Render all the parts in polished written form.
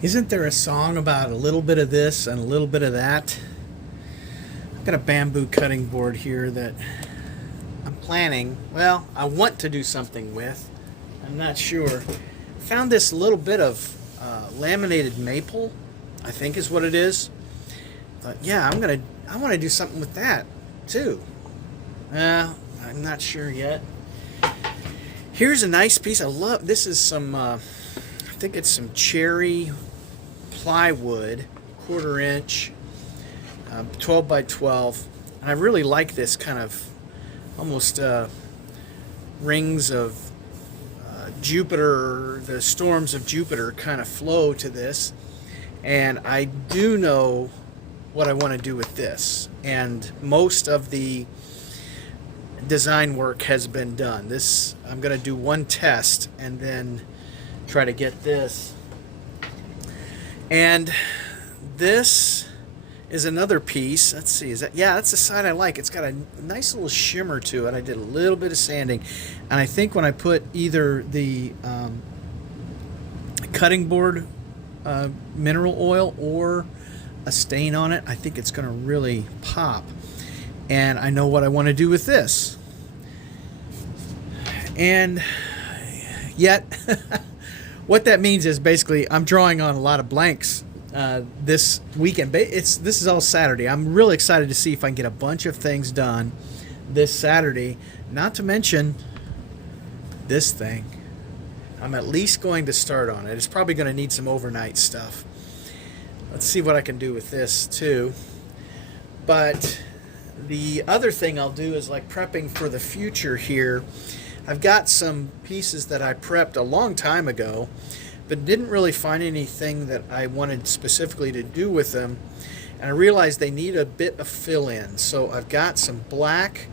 Isn't there a song about a little bit of this and a little bit of that? I've got a bamboo cutting board here that I'm planning. Well, I want to do something with. I'm not sure. Found this little bit of laminated maple, I think is what it is. Thought, yeah, I want to do something with that too. I'm not sure yet. Here's a nice piece. I love this. Is some I think it's some cherry plywood, 1/4 inch, 12 by 12, and I really like this kind of almost rings of Jupiter, the storms of Jupiter kind of flow to this, and I do know what I want to do with this, and most of the design work has been done. This, I'm going to do one test and then try to get this. And this is another piece. Let's see, is that, yeah, that's the side I like. It's got a nice little shimmer to it. I did a little bit of sanding, and I think when I put either the cutting board mineral oil or a stain on it, I think it's going to really pop. And I know what I want to do with this. And yet, what that means is basically I'm drawing on a lot of blanks this weekend. This is all Saturday. I'm really excited to see if I can get a bunch of things done this Saturday. Not to mention this thing. I'm at least going to start on it. It's probably going to need some overnight stuff. Let's see what I can do with this too. But the other thing I'll do is like prepping for the future here. I've got some pieces that I prepped a long time ago, but didn't really find anything that I wanted specifically to do with them. And I realized they need a bit of fill-in. So I've got some black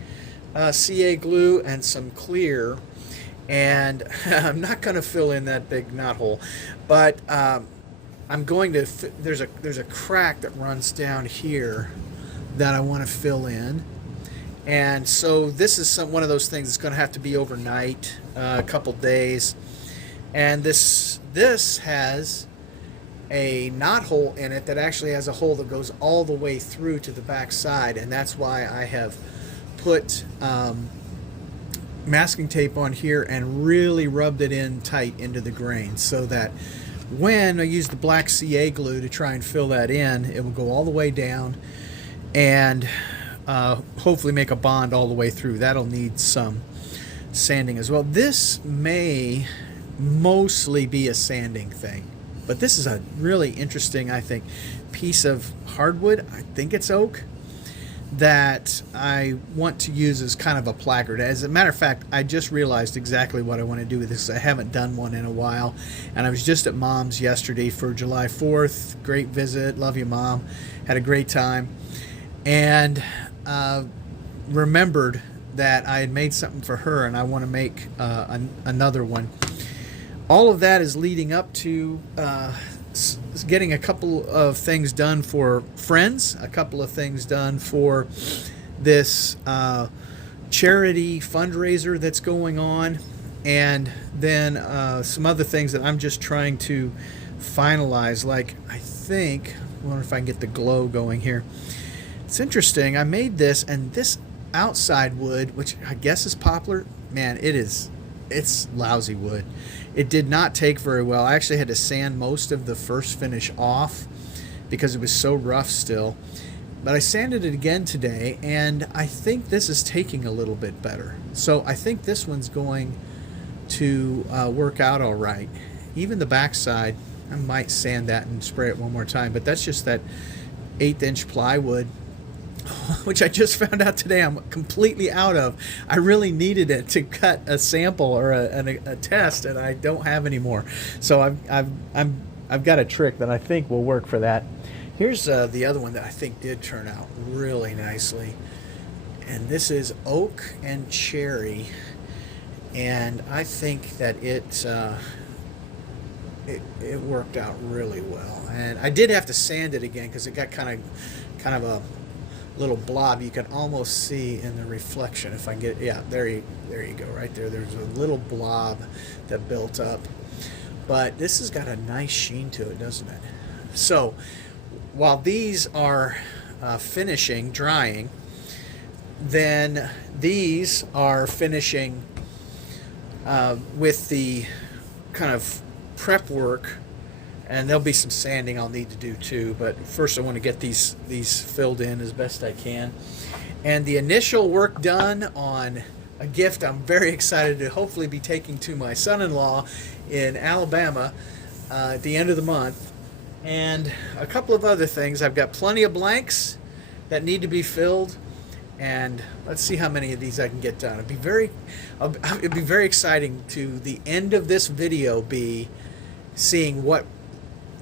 CA glue and some clear. And I'm not going to fill in that big knot hole, but I'm going to. There's a crack that runs down here that I want to fill in, and so this is one of those things that's going to have to be overnight, a couple days. And this has a knot hole in it that actually has a hole that goes all the way through to the back side, and that's why I have put masking tape on here and really rubbed it in tight into the grain, so that when I use the black CA glue to try and fill that in, it will go all the way down and hopefully make a bond all the way through. That'll need some sanding as well. This may mostly be a sanding thing, but this is a really interesting, I think, piece of hardwood. I think it's oak, that I want to use as kind of a placard. As a matter of fact, I just realized exactly what I want to do with this. I haven't done one in a while, and I was just at Mom's yesterday for July 4th. Great visit. Love you, Mom. Had a great time. And remembered that I had made something for her, and I want to make another one. All of that is leading up to getting a couple of things done for friends, a couple of things done for this charity fundraiser that's going on, and then some other things that I'm just trying to finalize. Like, I wonder if I can get the glow going here. It's interesting. I made this, and this outside wood, which I guess is poplar, man, it's lousy wood. It did not take very well. I actually had to sand most of the first finish off because it was so rough still. But I sanded it again today, and I think this is taking a little bit better. So I think this one's going to work out all right. Even the backside, I might sand that and spray it one more time, but that's just that 1/8 inch plywood, which I just found out today I'm completely out of. I really needed it to cut a sample or a test, and I don't have any more. So I've got a trick that I think will work for that. Here's the other one that I think did turn out really nicely, and this is oak and cherry, and I think that it worked out really well. And I did have to sand it again because it got kind of a little blob. You can almost see in the reflection if I can get, yeah, there you go, right there. There's a little blob that built up but this has got a nice sheen to it, doesn't it? So while these are finishing, drying, then these are finishing with the kind of prep work, and there'll be some sanding I'll need to do too, but first I want to get these filled in as best I can. And the initial work done on a gift I'm very excited to hopefully be taking to my son-in-law in Alabama at the end of the month, and a couple of other things. I've got plenty of blanks that need to be filled, and let's see how many of these I can get done. It'd be very exciting to the end of this video be seeing what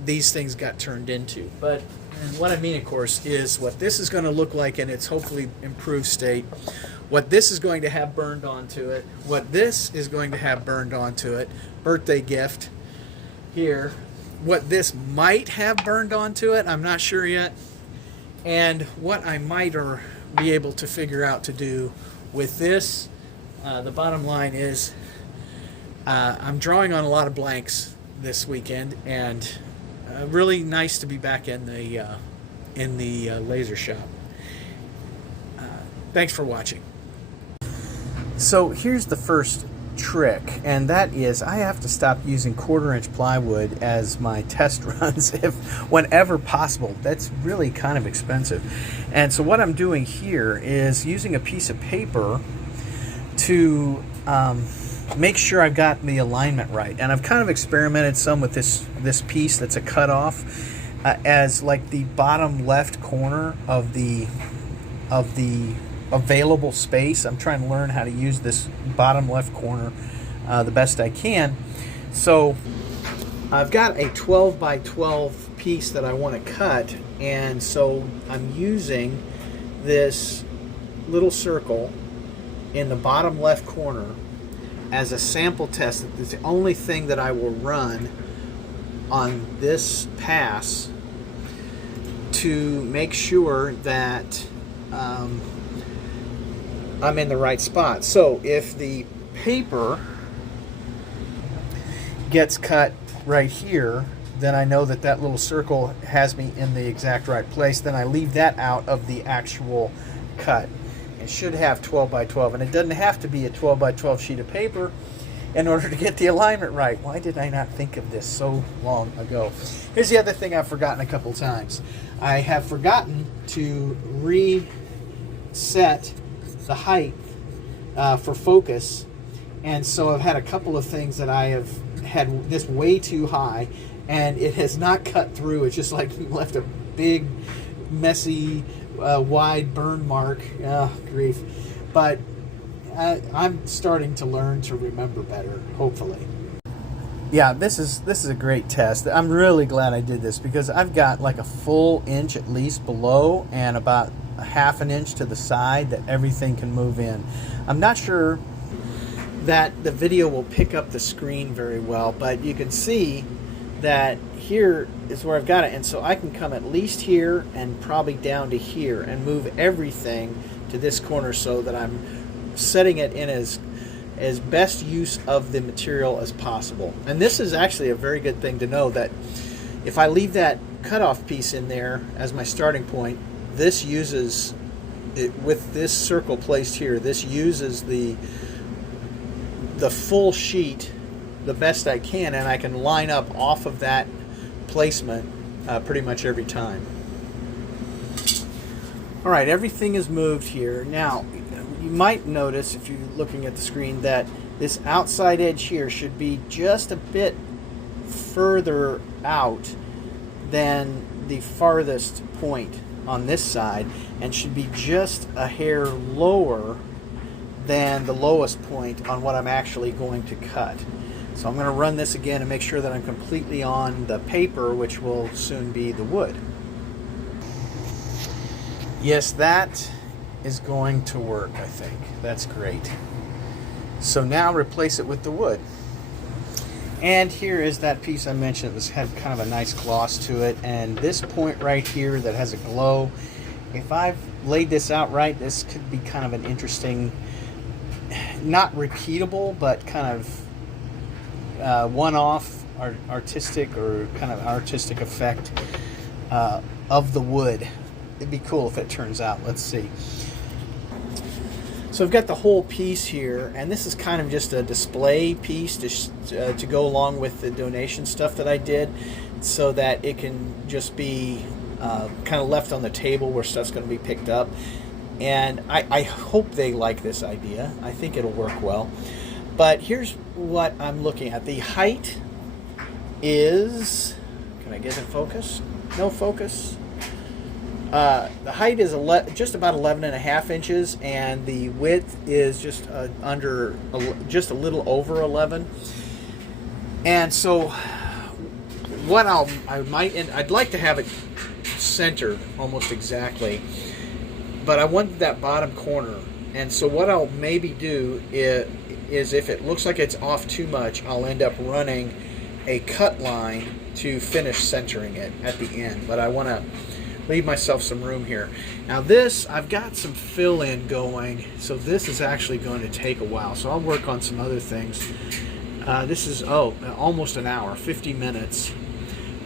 these things got turned into. But and what I mean, of course, is what this is going to look like in its hopefully improved state, what this is going to have burned onto it, what this is going to have burned onto it, birthday gift here, what this might have burned onto it, I'm not sure yet, and what I might or be able to figure out to do with this. The bottom line is I'm drawing on a lot of blanks this weekend, and really nice to be back in the laser shop. Thanks for watching. So here's the first trick, and that is I have to stop using 1/4-inch plywood as my test runs whenever possible. That's really kind of expensive. And so what I'm doing here is using a piece of paper to make sure I've got the alignment right. And I've kind of experimented some with this piece that's a cutoff as like the bottom left corner of the available space. I'm trying to learn how to use this bottom left corner the best I can. So I've got a 12 by 12 piece that I want to cut, and so I'm using this little circle in the bottom left corner as a sample test. It's the only thing that I will run on this pass to make sure that I'm in the right spot. So if the paper gets cut right here, then I know that that little circle has me in the exact right place. Then I leave that out of the actual cut. It should have 12 by 12, and it doesn't have to be a 12 by 12 sheet of paper in order to get the alignment right. Why did I not think of this so long ago? Here's the other thing I've forgotten a couple times. I have forgotten to reset the height for focus, and so I've had a couple of things that I have had this way too high, and it has not cut through. It's just like left a big, messy, wide burn mark. Grief. But I'm starting to learn to remember better, hopefully. Yeah, this is a great test. I'm really glad I did this because I've got like a full inch at least below and about a 1/2 inch to the side that everything can move in. I'm not sure that the video will pick up the screen very well, but you can see that here is where I've got it, and so I can come at least here and probably down to here and move everything to this corner so that I'm setting it in as best use of the material as possible. And this is actually a very good thing to know, that if I leave that cutoff piece in there as my starting point, this uses it with this circle placed here. This uses the full sheet the best I can, and I can line up off of that placement pretty much every time. All right, everything is moved here. Now, you might notice if you're looking at the screen that this outside edge here should be just a bit further out than the farthest point on this side, and should be just a hair lower than the lowest point on what I'm actually going to cut. So I'm going to run this again and make sure that I'm completely on the paper, which will soon be the wood. Yes, that is going to work, I think. That's great. So now replace it with the wood. And here is that piece I mentioned. It had kind of a nice gloss to it, and this point right here that has a glow, if I've laid this out right, this could be kind of an interesting, not repeatable, but kind of one-off artistic or kind of artistic effect of the wood. It'd be cool if it turns out. Let's see. So I've got the whole piece here, and this is kind of just a display piece to go along with the donation stuff that I did, so that it can just be kind of left on the table where stuff's going to be picked up. And I hope they like this idea. I think it'll work well. But here's what I'm looking at. The height is, can I get it focused? No focus. The height is just about 11.5 inches, and the width is just just a little over 11. And so, I'd like to have it centered almost exactly, but I want that bottom corner. And so, what I'll maybe do is if it looks like it's off too much, I'll end up running a cut line to finish centering it at the end. But I want to leave myself some room here. Now this, I've got some fill-in going, so this is actually going to take a while. So I'll work on some other things. This is almost an hour, 50 minutes.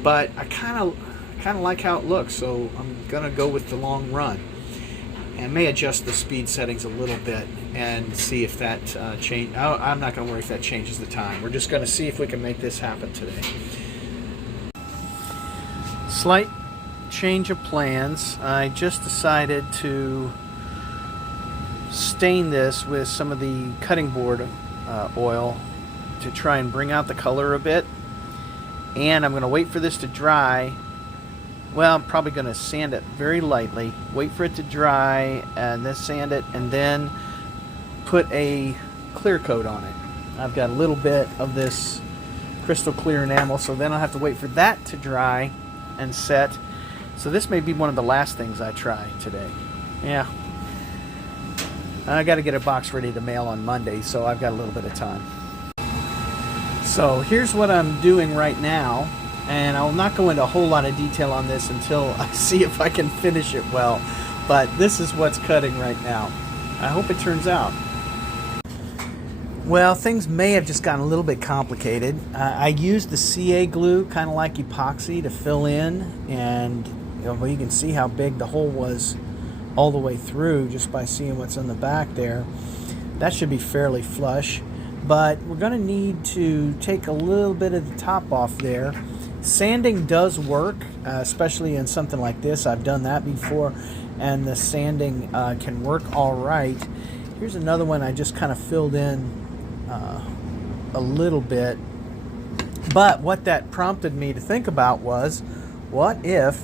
But I kind of like how it looks, so I'm gonna go with the long run. And may adjust the speed settings a little bit and see if that change. I'm not gonna worry if that changes the time. We're just gonna see if we can make this happen today. Slight change of plans. I just decided to stain this with some of the cutting board oil to try and bring out the color a bit, and I'm going to wait for this to dry. Well, I'm probably going to sand it very lightly, wait for it to dry, and then sand it, and then put a clear coat on it. I've got a little bit of this crystal clear enamel, so then I'll have to wait for that to dry and set. So this may be one of the last things I try today. Yeah. I got to get a box ready to mail on Monday, so I've got a little bit of time. So here's what I'm doing right now, and I'll not go into a whole lot of detail on this until I see if I can finish it well. But this is what's cutting right now. I hope it turns out. Well, things may have just gotten a little bit complicated. I used the CA glue, kind of like epoxy, to fill in, and you can see how big the hole was all the way through just by seeing what's on the back there. That should be fairly flush, but we're going to need to take a little bit of the top off there. Sanding does work, especially in something like this. I've done that before, and the sanding can work all right. Here's another one I just kind of filled in a little bit, but what that prompted me to think about was, what if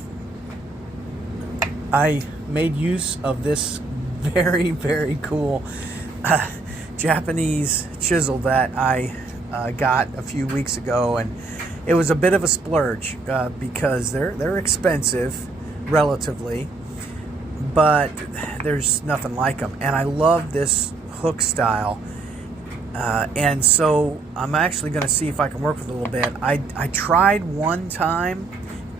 I made use of this very, very cool Japanese chisel that I got a few weeks ago, and it was a bit of a splurge because they're expensive relatively, but there's nothing like them, and I love this hook style. And so I'm actually going to see if I can work with it a little bit. I tried one time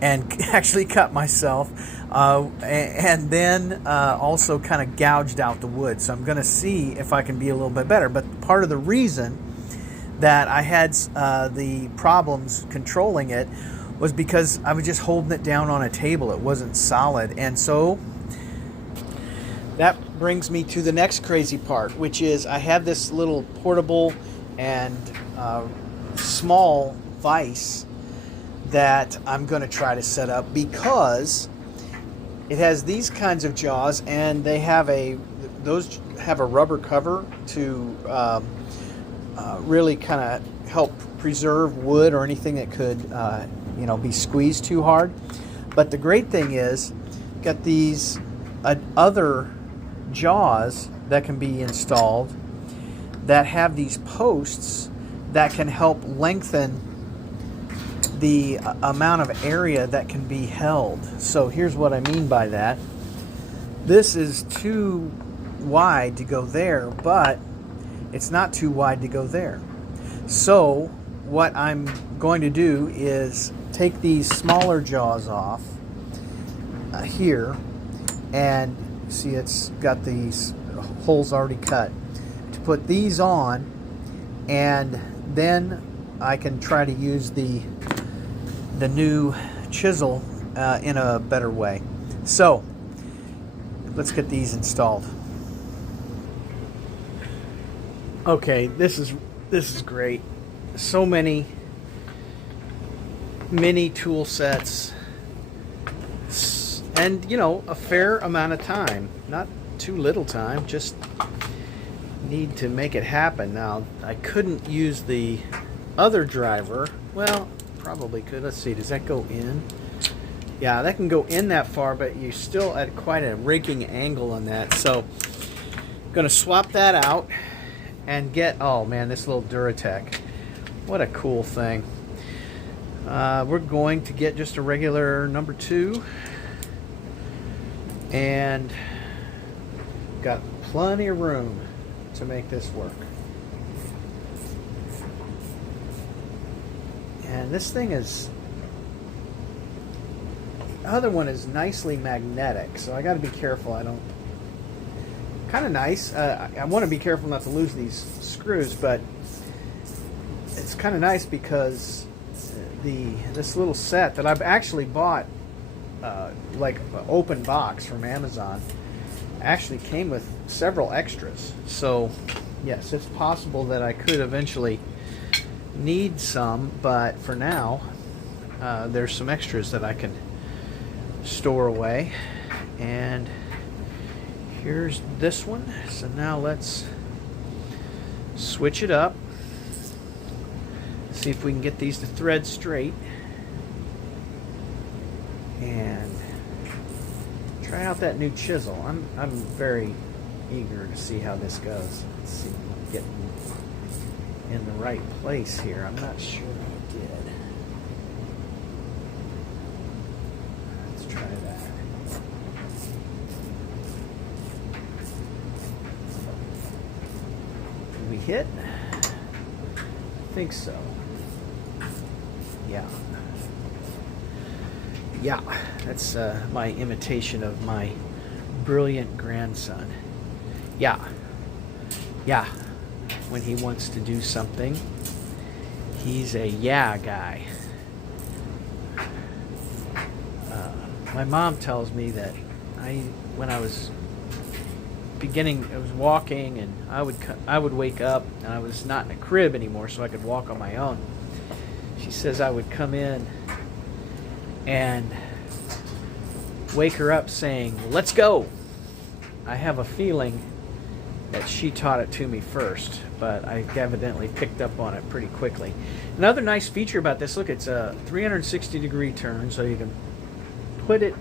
and actually cut myself, and then also kind of gouged out the wood. So I'm going to see if I can be a little bit better. But part of the reason that I had the problems controlling it was because I was just holding it down on a table. It wasn't solid. And so that brings me to the next crazy part, which is I have this little portable and small vise that I'm going to try to set up, because it has these kinds of jaws, and they have those have a rubber cover to really kind of help preserve wood or anything that could be squeezed too hard. But the great thing is, got these other jaws that can be installed that have these posts that can help lengthen the amount of area that can be held. So here's what I mean by that. This is too wide to go there, but it's not too wide to go there. So what I'm going to do is take these smaller jaws off here, and see it's got these holes already cut, to put these on, and then I can try to use the new chisel in a better way. So let's get these installed. Okay, this is great. So many mini tool sets, and you know, a fair amount of time, not too little time, just need to make it happen. Now I couldn't use the other driver. Well, probably could. Let's see, does that go in? Yeah, that can go in that far, but you're still at quite a raking angle on that. So I'm gonna swap that out and get, oh man, this little Duratec, what a cool thing. We're going to get just a regular number 2, and got plenty of room to make this work. And this thing is, the other one is nicely magnetic, so I got to be careful I don't, kind of nice. I want to be careful not to lose these screws, but it's kind of nice because this little set that I've actually bought, like an open box from Amazon, actually came with several extras. So yes, it's possible that I could eventually need some, but for now there's some extras that I can store away. And here's this one. So now let's switch it up, see if we can get these to thread straight, and try out that new chisel. I'm very eager to see how this goes. Let's see if I'm getting in the right place here. I'm not sure I did. Let's try that. Did we hit? I think so. Yeah. Yeah, that's my imitation of my brilliant grandson. Yeah. Yeah. When he wants to do something, he's a yeah guy. My mom tells me that when I was walking, and I would wake up, and I was not in a crib anymore, so I could walk on my own. She says I would come in and wake her up saying, "Let's go." I have a feeling that she taught it to me first, but I evidently picked up on it pretty quickly. Another nice feature about this, look, it's a 360-degree turn, so you can put it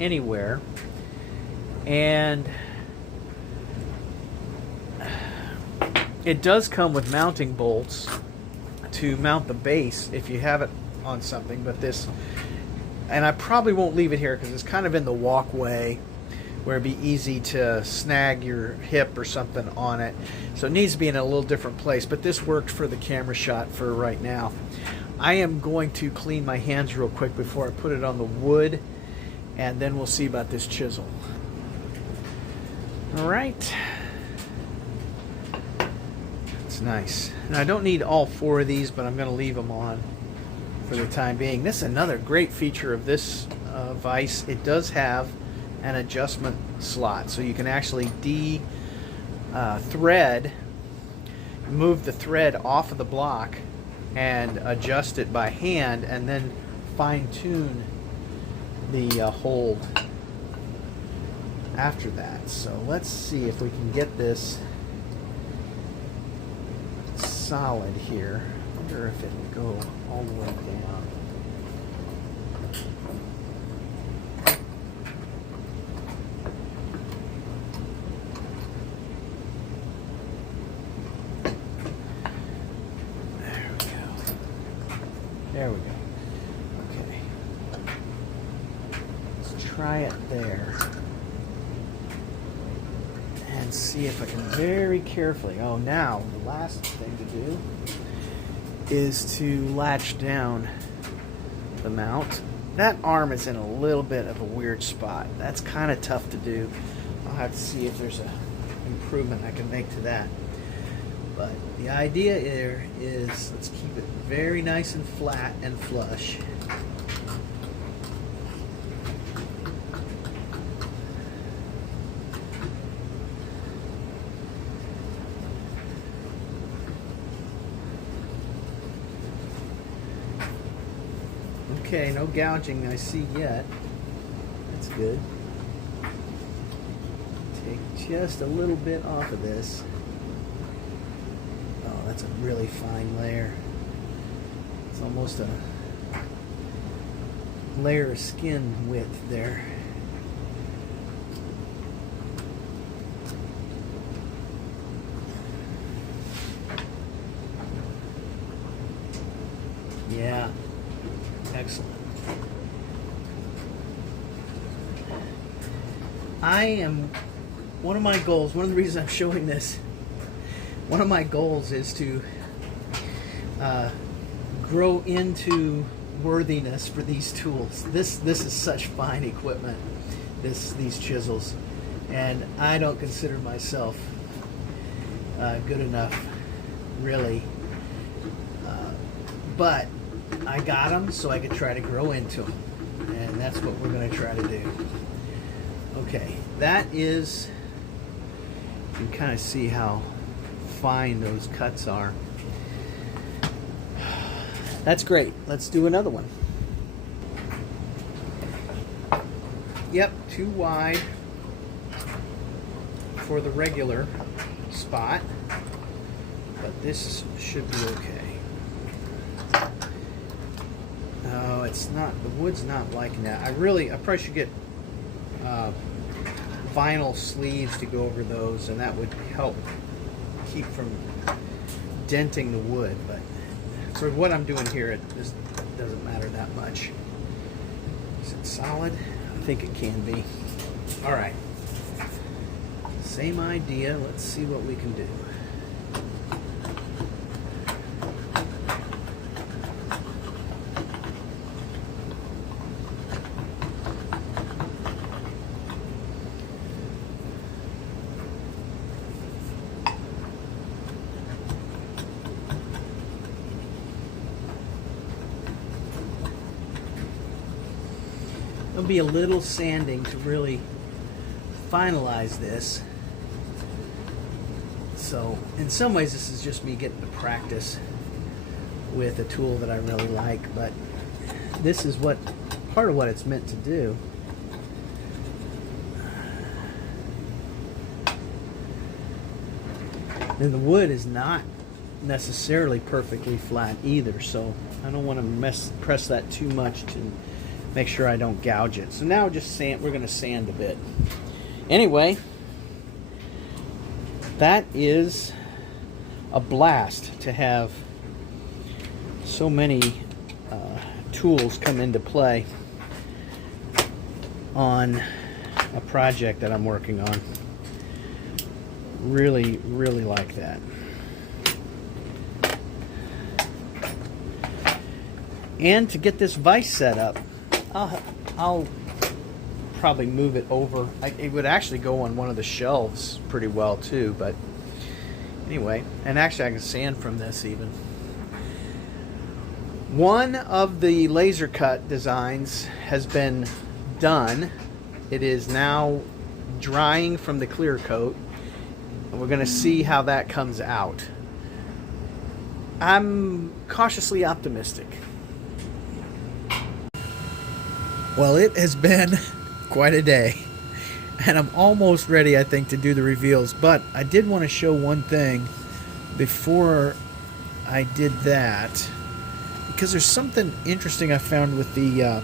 anywhere. And it does come with mounting bolts to mount the base if you have it on something, but this, and I probably won't leave it here because it's kind of in the walkway where it'd be easy to snag your hip or something on it. So it needs to be in a little different place, but this worked for the camera shot for right now. I am going to clean my hands real quick before I put it on the wood, and then we'll see about this chisel. All right. It's nice. And I don't need all 4 of these, but I'm going to leave them on for the time being. This is another great feature of this vise. It does have an adjustment slot, so you can actually thread, move the thread off of the block and adjust it by hand, and then fine-tune the hold after that. So let's see if we can get this solid here. I wonder if it'll go all the way down. There we go. Okay. Let's try it there. And see if I can very carefully. Oh, now the last thing to do is to latch down the mount. That arm is in a little bit of a weird spot. That's kind of tough to do. I'll have to see if there's an improvement I can make to that. But the idea here is, let's keep it very nice and flat and flush. Okay, no gouging I see yet. That's good. Take just a little bit off of this. Oh, that's a really fine layer. It's almost a layer of skin width there. Yeah. Excellent. One of my goals, one of the reasons I'm showing this, one of my goals is to grow into worthiness for these tools. This is such fine equipment, these chisels, and I don't consider myself good enough, really. But I got them so I could try to grow into them, and that's what we're going to try to do. Okay, that is, you can kind of see how fine those cuts are. That's great. Let's do another one. Yep, too wide for the regular spot, but this should be okay. No, it's not. The wood's not liking that. I probably should get vinyl sleeves to go over those, and that would help keep from denting the wood. But for what I'm doing here, it just doesn't matter that much. Is it solid? I think it can be. All right. Same idea. Let's see what we can do. There'll be a little sanding to really finalize this. So in some ways this is just me getting to practice with a tool that I really like, but this is part of what it's meant to do. And the wood is not necessarily perfectly flat either, so I don't want to press that too much to make sure I don't gouge it. So now we're going to sand a bit. Anyway, that is a blast to have so many tools come into play on a project that I'm working on. Really, really like that. And to get this vise set up, I'll probably move it over. It would actually go on one of the shelves pretty well too, but anyway, and actually I can sand from this even. One of the laser cut designs has been done. It is now drying from the clear coat, and we're going to see how that comes out. I'm cautiously optimistic. Well, it has been quite a day, and I'm almost ready, I think, to do the reveals, but I did want to show one thing before I did that, because there's something interesting I found with the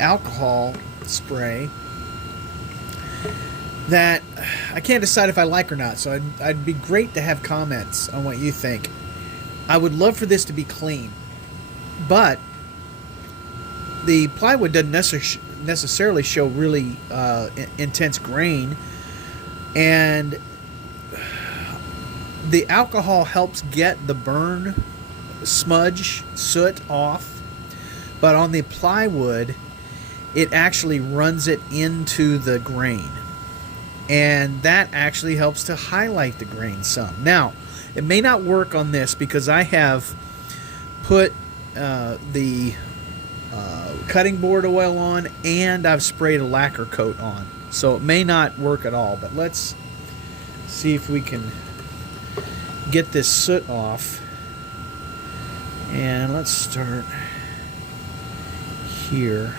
alcohol spray that I can't decide if I like or not, so I'd be great to have comments on what you think. I would love for this to be clean, but the plywood doesn't necessarily show really intense grain, and the alcohol helps get the burn, smudge, soot off, but on the plywood it actually runs it into the grain, and that actually helps to highlight the grain some. Now, It may not work on this because I have put the cutting board oil on, and I've sprayed a lacquer coat on. So it may not work at all, but let's see if we can get this soot off. And let's start here.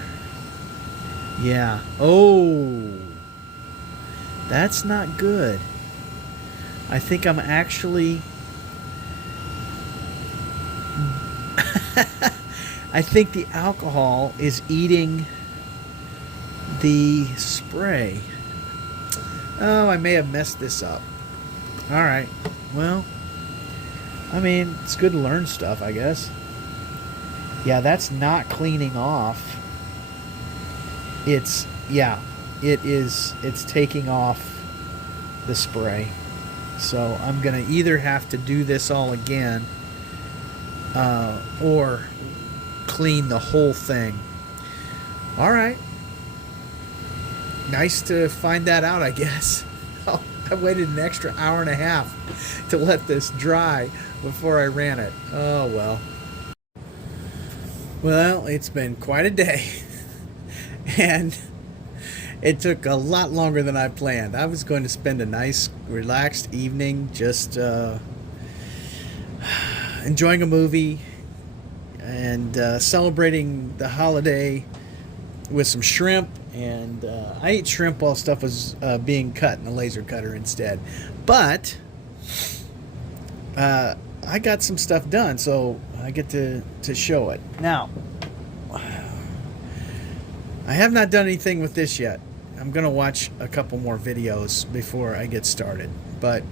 Yeah. Oh, that's not good. I think I'm actually I think the alcohol is eating the spray. Oh, I may have messed this up. All right. Well, I mean, it's good to learn stuff, I guess. Yeah, that's not cleaning off. It's taking off the spray. So I'm going to either have to do this all again or clean the whole thing. All right. Nice to find that out, I guess. Oh, I waited an extra hour and a half to let this dry before I ran it. Oh, well. Well, it's been quite a day. And it took a lot longer than I planned. I was going to spend a nice, relaxed evening just enjoying a movie and celebrating the holiday with some shrimp. And I ate shrimp while stuff was being cut in the laser cutter instead. But I got some stuff done, so I get to show it. Now, I have not done anything with this yet. I'm going to watch a couple more videos before I get started. But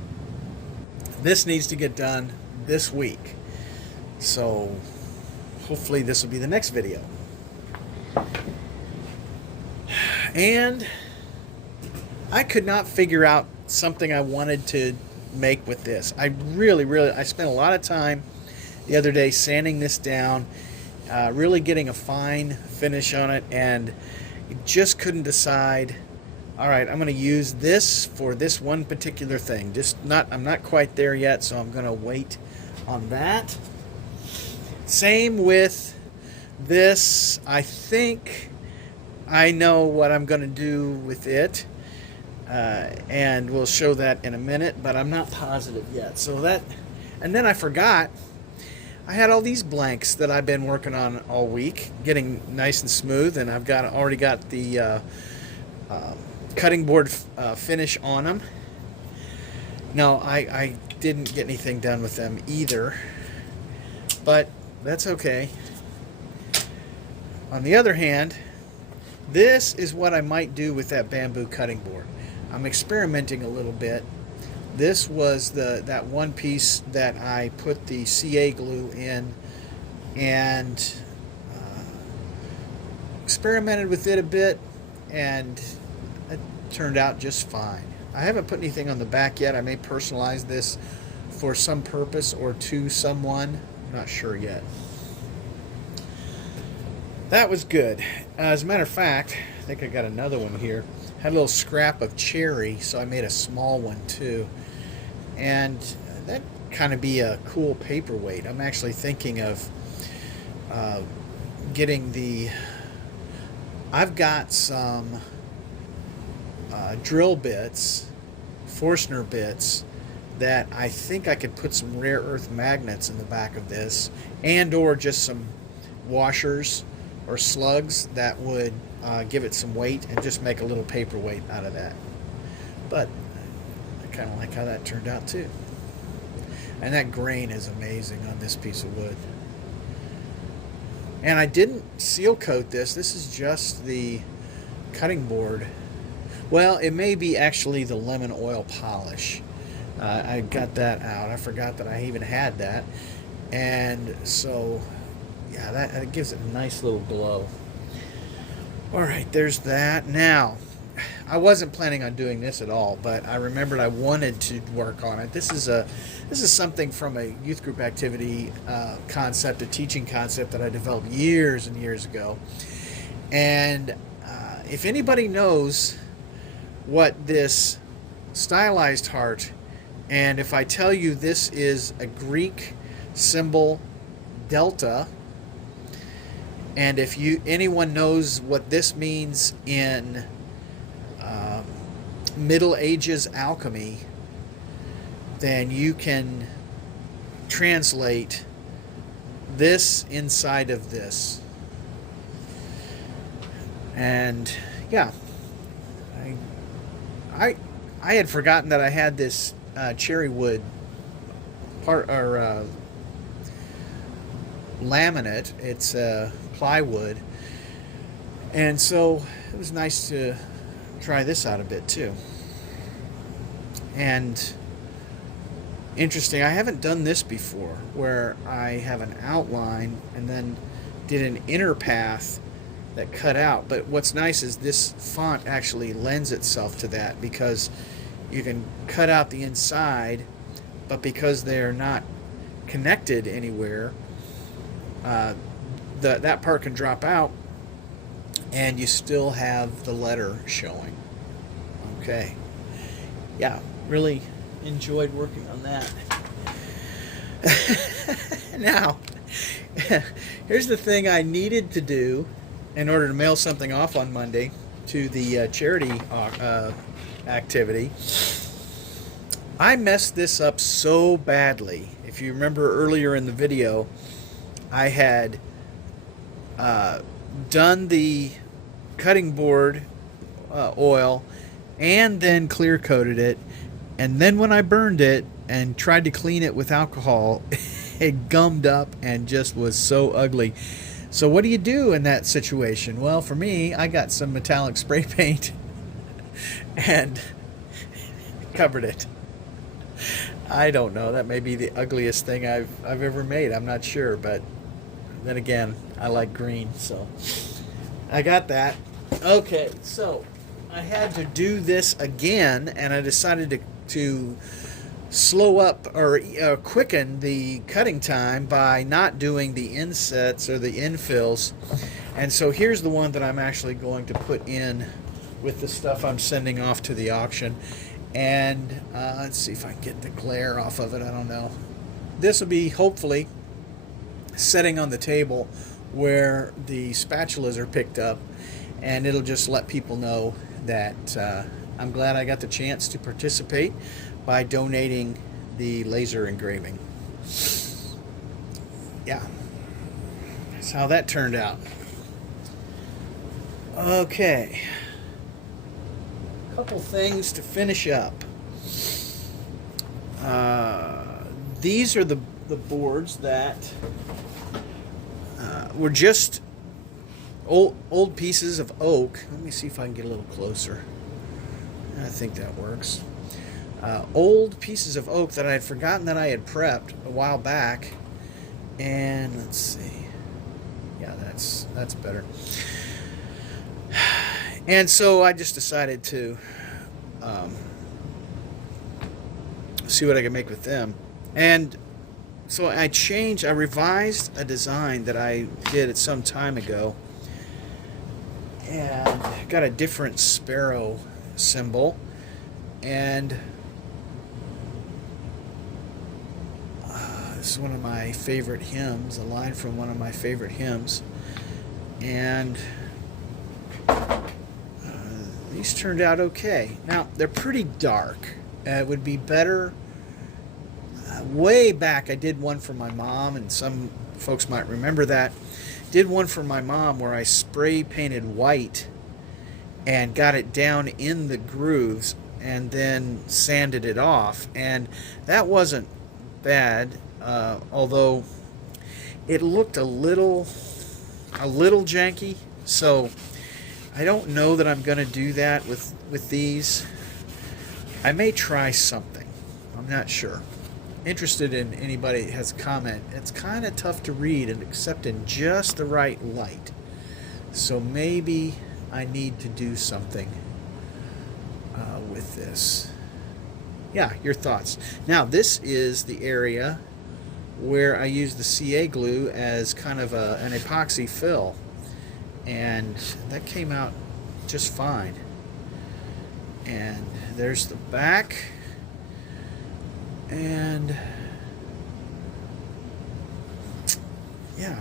this needs to get done this week. So hopefully this will be the next video. And I could not figure out something I wanted to make with this. I spent a lot of time the other day sanding this down, really getting a fine finish on it, and just couldn't decide. All right, I'm going to use this for this one particular thing. I'm not quite there yet, so I'm going to wait on that. Same with this. I think I know what I'm going to do with it, and we'll show that in a minute, but I'm not positive yet. And then I forgot I had all these blanks that I've been working on all week, getting nice and smooth, and I've already got the cutting board finish on them. No, I didn't get anything done with them either, but that's okay. On the other hand, this is what I might do with that bamboo cutting board. I'm experimenting a little bit. This was that one piece that I put the CA glue in, and experimented with it a bit, and it turned out just fine. I haven't put anything on the back yet. I may personalize this for some purpose or to someone. I'm not sure yet. That was good. As a matter of fact, I think I got another one here. Had a little scrap of cherry, so I made a small one too. And that kind of be a cool paperweight. I'm actually thinking of getting I've got some drill bits, Forstner bits, that I think I could put some rare earth magnets in the back of this, and or just some washers or slugs that would give it some weight and just make a little paperweight out of that. But I kind of like how that turned out too. And that grain is amazing on this piece of wood. And I didn't seal coat this. This is just the cutting board. Well, it may be actually the lemon oil polish. I got that out. I forgot that I even had that. And so yeah, that gives it a nice little glow. All right, there's that. Now, I wasn't planning on doing this at all, but I remembered I wanted to work on it. This is something from a youth group activity concept, a teaching concept that I developed years and years ago. And if anybody knows what this stylized heart And if I tell you this is a Greek symbol delta, and if anyone knows what this means in Middle Ages alchemy, then you can translate this inside of this. And yeah, I had forgotten that I had this cherry wood part or laminate. It's plywood, and so it was nice to try this out a bit too. And interesting, I haven't done this before, where I have an outline and then did an inner path that cut out. But what's nice is this font actually lends itself to that, because you can cut out the inside, but because they're not connected anywhere, that part can drop out and you still have the letter showing. Okay. Yeah, really enjoyed working on that. Now, here's the thing I needed to do in order to mail something off on Monday to the charity activity. I messed this up so badly. If you remember earlier in the video, I had done the cutting board oil and then clear coated it, and then when I burned it and tried to clean it with alcohol, it gummed up and just was so ugly. So what do you do in that situation? Well, for me, I got some metallic spray paint and covered it. I don't know, that may be the ugliest thing I've ever made. I'm not sure, but then again, I like green, so I got that. Okay, so I had to do this again, and I decided to slow up or quicken the cutting time by not doing the insets or the infills. And so here's the one that I'm actually going to put in with the stuff I'm sending off to the auction. And let's see if I can get the glare off of it. I don't know. This will be hopefully setting on the table where the spatulas are picked up, and it'll just let people know that I'm glad I got the chance to participate by donating the laser engraving. Yeah, that's how that turned out. Okay, couple things to finish up. These are the boards that were just old pieces of oak. Let me see if I can get a little closer. I think that works. Old pieces of oak that I had forgotten that I had prepped a while back. And let's see. Yeah, that's better. And so I just decided to see what I could make with them. And so I revised a design that I did at some time ago, and got a different sparrow symbol, and this is one of my favorite hymns, a line from one of my favorite hymns, and these turned out okay. Now, they're pretty dark. It would be better. Way back, I did one for my mom, and some folks might remember that. Did one for my mom where I spray painted white and got it down in the grooves and then sanded it off. And that wasn't bad, although it looked a little janky. So I don't know that I'm going to do that with these. I may try something. I'm not sure. Interested in anybody that has a comment. It's kind of tough to read and except in just the right light. So maybe I need to do something with this. Yeah, your thoughts. Now, this is the area where I use the CA glue as kind of an epoxy fill. And that came out just fine. And there's the back. And yeah.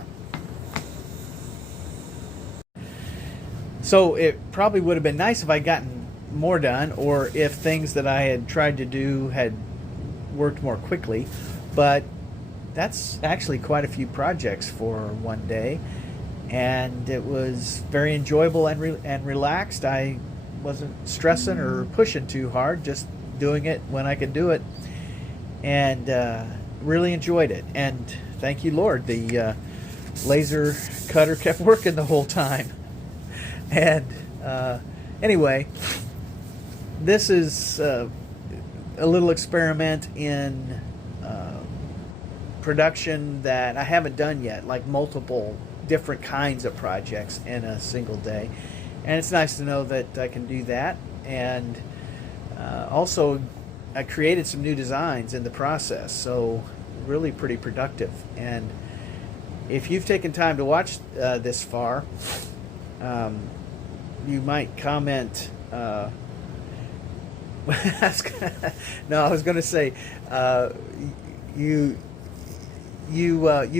So it probably would have been nice if I'd gotten more done, or if things that I had tried to do had worked more quickly. But that's actually quite a few projects for one day, and it was very enjoyable and relaxed. I wasn't stressing or pushing too hard, just doing it when I could do it, and really enjoyed it. And thank you, Lord, the laser cutter kept working the whole time. And anyway, this is a little experiment in production that I haven't done yet, like multiple different kinds of projects in a single day. And it's nice to know that I can do that. And also, I created some new designs in the process, so really pretty productive. And if you've taken time to watch this far, you might comment. I was going to say you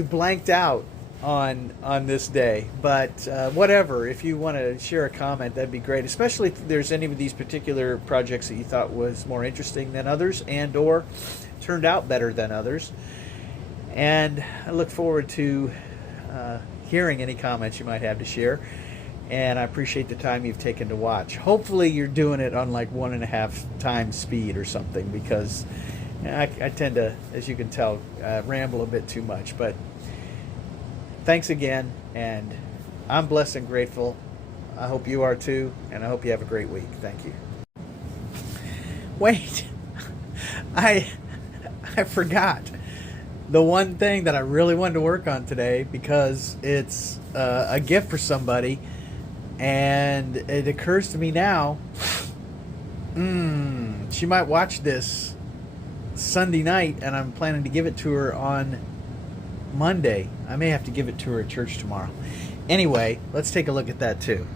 blanked out on this day, but whatever. If you want to share a comment, that'd be great. Especially if there's any of these particular projects that you thought was more interesting than others, and/or turned out better than others. And I look forward to hearing any comments you might have to share. And I appreciate the time you've taken to watch. Hopefully you're doing it on like 1.5 times speed or something, because I tend to, as you can tell, ramble a bit too much. But thanks again, and I'm blessed and grateful. I hope you are too, and I hope you have a great week. Thank you. Wait, I forgot the one thing that I really wanted to work on today, because it's a gift for somebody. And it occurs to me now, she might watch this Sunday night, and I'm planning to give it to her on Monday. I may have to give it to her at church tomorrow. Anyway, let's take a look at that too.